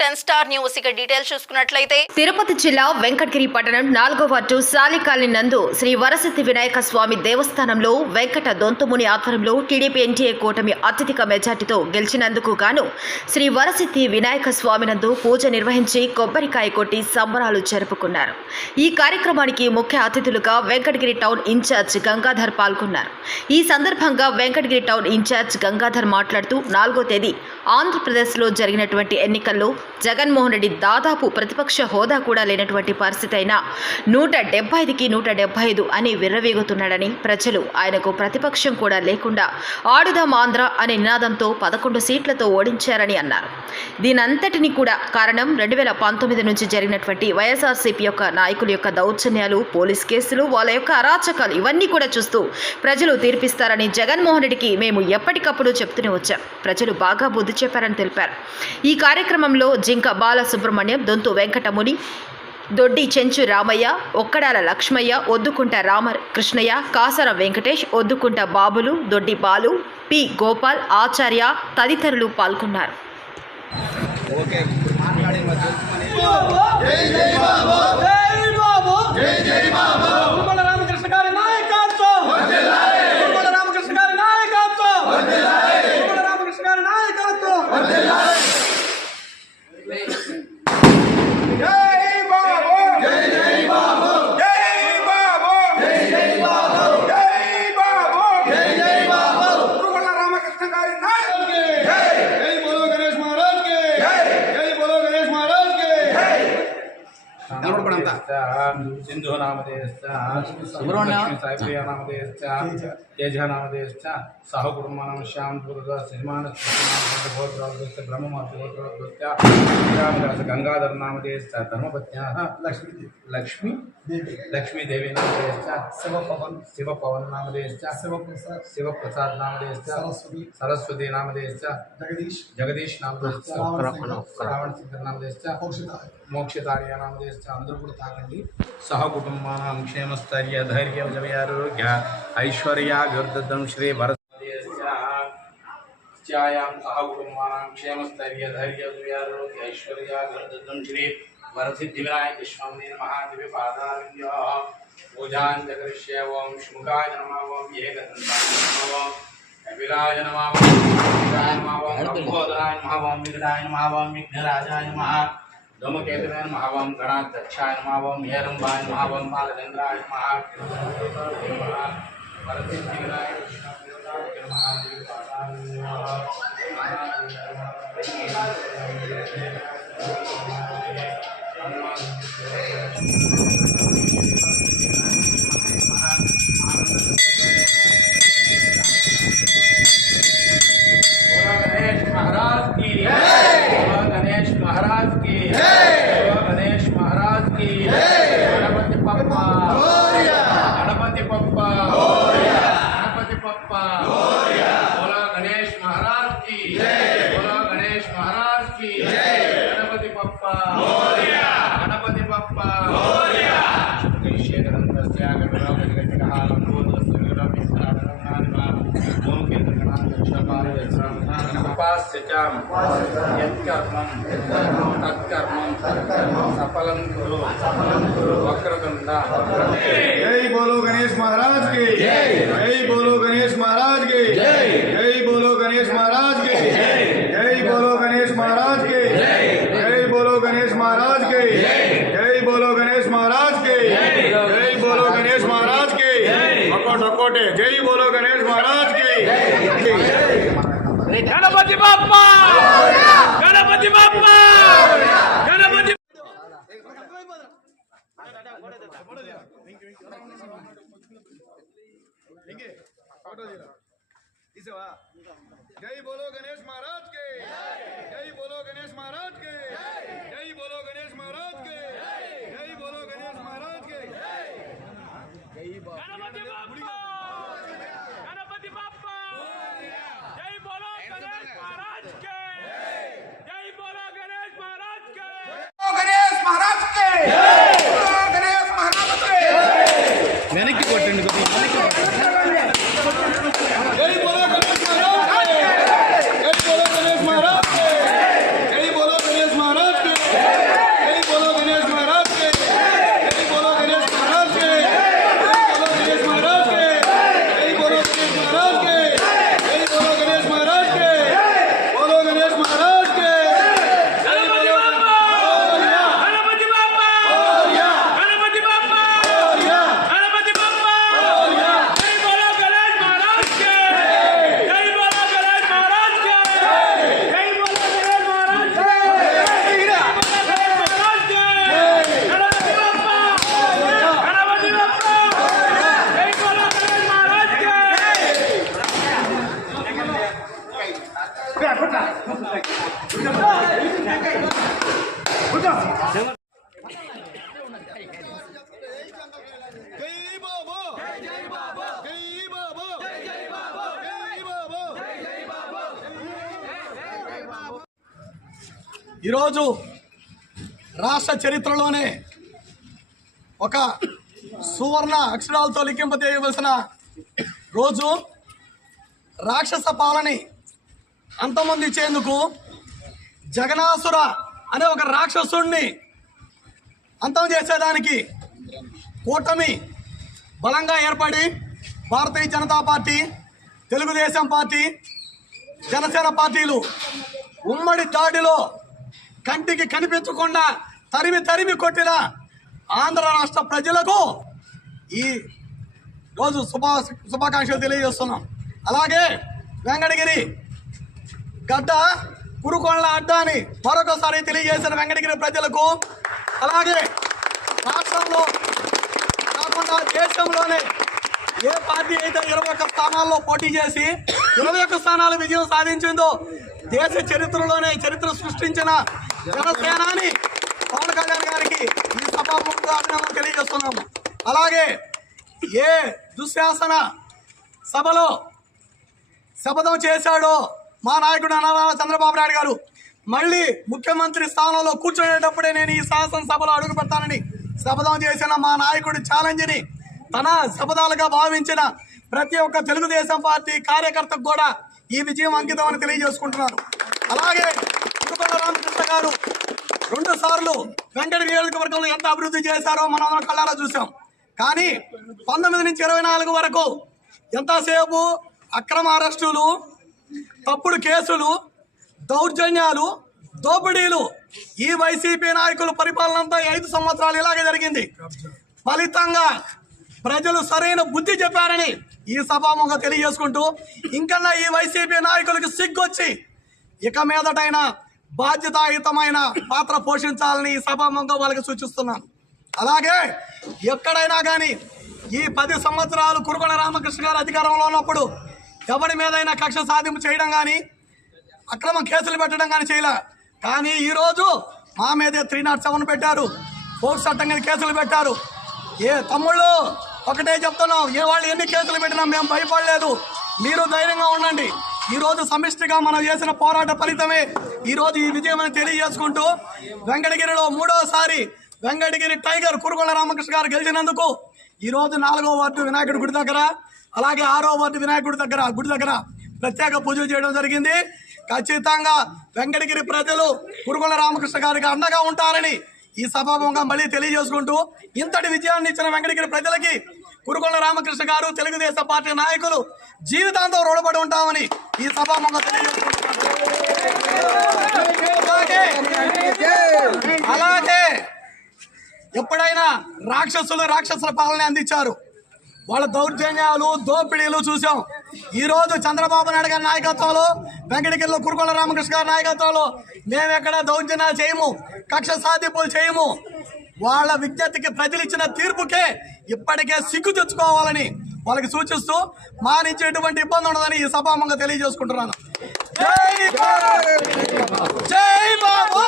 10 star news ఇక details చూసుకున్నట్లయితే తిరుపతి జిల్లా వెంకటగిరి పట్టణం 4వ వార్డు సాలికాలి నందు శ్రీ వరసిద్ధి వినాయక స్వామి దేవస్థానంలో వెంకట దొంతుముని ఆధ్వర్యంలో టీడీపీ ఎన్టీఏ కూటమి అత్యధిక మెజార్టీతో గెలిచినందుకు గాను శ్రీ వరసిద్ధి వినాయక స్వామి నందు పూజ నిర్వహించి కొబ్బరికాయ కొట్టి సంబరాలు జరుపుకున్నారు. ఈ కార్యక్రమానికి ముఖ్య అతిథులుగా వెంకటగిరి టౌన్ ఇన్ఛార్జ్ గంగాధర్ పాల్గొన్నారు. ఈ సందర్భంగా వెంకటగిరి టౌన్ ఇన్ఛార్జ్ గంగాధర్ మాట్లాడుతూ 4వ తేదీ ఆంధ్రప్రదేశ్లో జరిగినటువంటి ఎన్నికల్లో జగన్మోహన్ రెడ్డి దాదాపు ప్రతిపక్ష హోదా కూడా లేనటువంటి పరిస్థితి అయినా 175కి 175 అని విర్రవీగుతున్నాడని, ప్రజలు ఆయనకు ప్రతిపక్షం కూడా లేకుండా ఆడుదాం ఆంధ్ర అనే నినాదంతో 11 సీట్లతో ఓడించారని అన్నారు. దీనంతటినీ కూడా కారణం 2019 నుంచి జరిగినటువంటి వైఎస్ఆర్సీపీ యొక్క నాయకుల యొక్క దౌర్జన్యాలు, పోలీస్ కేసులు, వాళ్ళ యొక్క అరాచకాలు ఇవన్నీ కూడా చూస్తూ ప్రజలు తీర్పిస్తారని జగన్మోహన్ రెడ్డికి మేము ఎప్పటికప్పుడు చెప్తూనే వచ్చాం. ప్రజలు బాగా బుద్ధి చెప్పారని తెలిపారు. ఈ కార్యక్రమంలో జింక బాలసుబ్రహ్మణ్యం, దొంతు వెంకటముని, దొడ్డి చెంచు రామయ్య, ఒక్కడాల లక్ష్మయ్య, ఒద్దుకుంట రామకృష్ణయ్య, కాసర వెంకటేష్, ఒద్దుకుంట బాబులు, దొడ్డి బాలు, పి గోపాల్, ఆచార్య తదితరులు పాల్గొన్నారు. सिंधु नामधेयश्च लक्ष्मी साइप्रिया नामधेयश्च तेजः नामधेयश्च सह कुटुम्बानां श्याम दुर्गा श्रीमानस्य ब्रह्ममातृगोत्रोद्भवस्य गंगाधर नामधेयश्च धर्मपत्न्याः लक्ष्मी देवी नामधेयश्च शिवपवन नामधेयश्च शिवप्रसाद नामधेयश्च सरस्वती नामधेयश्च जगदीश नामधेयश्च श्रावण सिद्धर नामधेयश्च मोक्षितार्य नामधेयश्च अंदरू కూడా తాకండి. సహ కుటుంబానాం క్షేమస్థైర్య ధైర్య విజయారోగ్య ఐశ్వర్యాభివృద్ధిం శ్రీ వరసిద్ధ్యాయాం సహ కుటుంబానాం క్షేమస్థైర్య ధైర్య విజయారోగ్య ఐశ్వర్యాభివృద్ధిం శ్రీ వరసిద్ధి వినాయక స్వామి నమః. దివ్య పాదాభ్యో పూజాం కరిష్యే. ఓం శుభాయ నమః. ఓం ఏకదంతాయ నమః. ఓం కపిలాయ నమః. ఓం విఘ్నాయ నమః. ఓం లంబోదరాయ నమః. ఓం విఘ్నాయ నమః. ఓం విఘ్నరాజాయ నమః. धूमकेतुवे नमः. ओं गणाध्यक्षाय नमः. ओं हेरंबाय नमः. ओं बालचंद्राय नमः. वरसिद्धिविनायक गणेश महाराज की गणेश महाराज की गणेश महाराज की गणपति पप्पा गणपति पप्पा गणपति पप्पा बोला गणेश महाराज की बोला गणेश महाराज की गणपति पप्पा गणपति पप्पा सफलं कुरु वक्रतुंड. जय बोलो गणेश महाराज की जय बोलो गणेश महाराज की जय बोलो गणेश महाराज की जय बोलो गणेश महाराज की जय बोलो गणेश महाराज की जय बोलो गणेश महाराज की जय बोलो गणेश महाराज की अकोटे जय बोलो गणेश महाराज की. गणपति बाप्पा गणपति बाप्पा गणपति जय बोलो गणेश महाराज के जय बोलो गणेश महाराज के जय बोलो गणेश महाराज के जय बोलो गणेश महाराज के गणपति बाप्पा गणपति बाप्पा जय बोलो गणेश महाराज के जय बोलो गणेश महाराज के गणेश महाराज के गणेश महाराज के వెనక్కి కొట్టండి కొద్దిగా जय बोलो गणेश महाराज जय बोलो गणेश महाराज जय बोलो गणेश महाराज ఈరోజు రాష్ట్ర చరిత్రలోనే ఒక సువర్ణ అక్షరాలతో లిఖింపజేయవలసిన రోజు. రాక్షస పాలని అంతమొందించేందుకు జగనాసుర అనే ఒక రాక్షసుడిని అంతం చేసేదానికి కూటమి బలంగా ఏర్పడి భారతీయ జనతా పార్టీ, తెలుగుదేశం పార్టీ, జనసేన పార్టీలు ఉమ్మడి దాడిలో కంటికి కనిపించకుండా తరిమి కొట్టిన ఆంధ్ర రాష్ట్ర ప్రజలకు ఈ రోజు శుభాకాంక్షలు తెలియజేస్తున్నాం. అలాగే వెంకటగిరి గడ్డ కురుకొండల అడ్డ అని మరొకసారి తెలియజేసిన వెంకటగిరి ప్రజలకు, అలాగే రాష్ట్రంలో కాకుండా దేశంలోనే ఏ పార్టీ అయితే 21 స్థానాల్లో పోటీ చేసి 21 స్థానాలు విజయం సాధించిందో దేశ చరిత్రలోనే చరిత్ర సృష్టించిన జనసేనాని పవన్ కళ్యాణ్ గారికి ఈ సభాముఖంగా అభినందనలు తెలియజేస్తున్నాము. అలాగే ఏ దుశ్శాసన సభలో శపథం చేశాడో మా నాయకుడు నారా చంద్రబాబు నాయుడు గారు మళ్ళీ ముఖ్యమంత్రి స్థానంలో కూర్చునేటప్పుడే నేను ఈ శాసనసభలో అడుగు పెడతానని శపథం చేసిన మా నాయకుడి ఛాలెంజ్ని తన శపథాలుగా భావించిన ప్రతి ఒక్క తెలుగుదేశం పార్టీ కార్యకర్తకు కూడా ఈ విజయం అంకితం అని తెలియజేసుకుంటున్నారు. అలాగే కురుకొండ రామకృష్ణ గారు 2 సార్లు వెంకటగిరి నియోజకవర్గంలో ఎంత అభివృద్ధి చేశారో మనం కళ్ళారా చూసాం. కానీ 19 నుంచి 24 వరకు ఎంతసేపు అక్రమ అరెస్టులు, తప్పుడు కేసులు, దౌర్జన్యాలు, దోపిడీలు, ఈ వైసీపీ నాయకుల పరిపాలన అంతా 5 సంవత్సరాలు ఇలాగే జరిగింది. ఫలితంగా ప్రజలు సరైన బుద్ధి చెప్పారని ఈ సభాముఖంగా తెలియజేసుకుంటూ, ఇంకన్నా ఈ వైసీపీ నాయకులకు సిగ్గొచ్చి ఇక మీదటైనా బాధ్యతాయుతమైన పాత్ర పోషించాలని ఈ సభాముఖంగా వాళ్ళకి సూచిస్తున్నాను. అలాగే ఎక్కడైనా కానీ ఈ 10 సంవత్సరాలు కురుకొండ రామకృష్ణ గారు అధికారంలో ఉన్నప్పుడు ఎవరి మీదైనా కక్ష సాధింపు చేయడం కానీ అక్రమ కేసులు పెట్టడం కానీ చేయలే. కానీ ఈరోజు మా మీదే 307 పెట్టారు, పోక్సో చట్టం కింద కేసులు పెట్టారు. ఏ తమ్ముళ్ళు ఒకటే చెప్తున్నాం, ఏ వాళ్ళు ఎన్ని కేసులు పెట్టినా మేము భయపడలేదు, మీరు ధైర్యంగా ఉండండి. ఈరోజు సమిష్టిగా మనం చేసిన పోరాట ఫలితమే ఈరోజు ఈ విజయం అని తెలియజేసుకుంటూ, వెంకటగిరిలో 3వసారి వెంకటగిరి టైగర్ కురుకొండ రామకృష్ణ గారు గెలిచినందుకు ఈరోజు 4వ వార్డు వినాయకుడి గుడి దగ్గర, అలాగే 6వ వార్డు వినాయకుడి గుడి దగ్గర ప్రత్యేక పూజలు చేయడం జరిగింది. ఖచ్చితంగా వెంకటగిరి ప్రజలు కురుకొండ రామకృష్ణ గారికి అండగా ఉంటారని ఈ సభాముఖంగా మళ్ళీ తెలియజేసుకుంటూ, ఇంతటి విజయాన్ని ఇచ్చిన వెంకటగిరి ప్రజలకి కురుకొండ రామకృష్ణ గారు, తెలుగుదేశం పార్టీ నాయకులు జీవితాంతం రుణపడి ఉంటామని ఈ సభాముఖంగా తెలియజేసుకుంటున్నారు. అలాగే ఎప్పుడైనా రాక్షసుల పాలన అందించారు, వాళ్ళ దౌర్జన్యాలు, దోపిడీలు చూసాం. ఈరోజు చంద్రబాబు నాయుడు గారి నాయకత్వంలో, వెంకటగిరిలో కురుకొండ రామకృష్ణ గారి నాయకత్వంలో మేమెక్కడ దౌర్జన్యాలు చేయము, కక్ష సాధింపులు చేయము. వాళ్ళ విజ్ఞతకి ప్రజలు ఇచ్చిన తీర్పుకే ఇప్పటికే సిగ్గు తెచ్చుకోవాలని వాళ్ళకి సూచిస్తూ మా నుంచి ఎటువంటి ఇబ్బంది ఉండదని ఈ సభాముఖంగా తెలియజేసుకుంటున్నాను. జై బాబు, జై బాబు.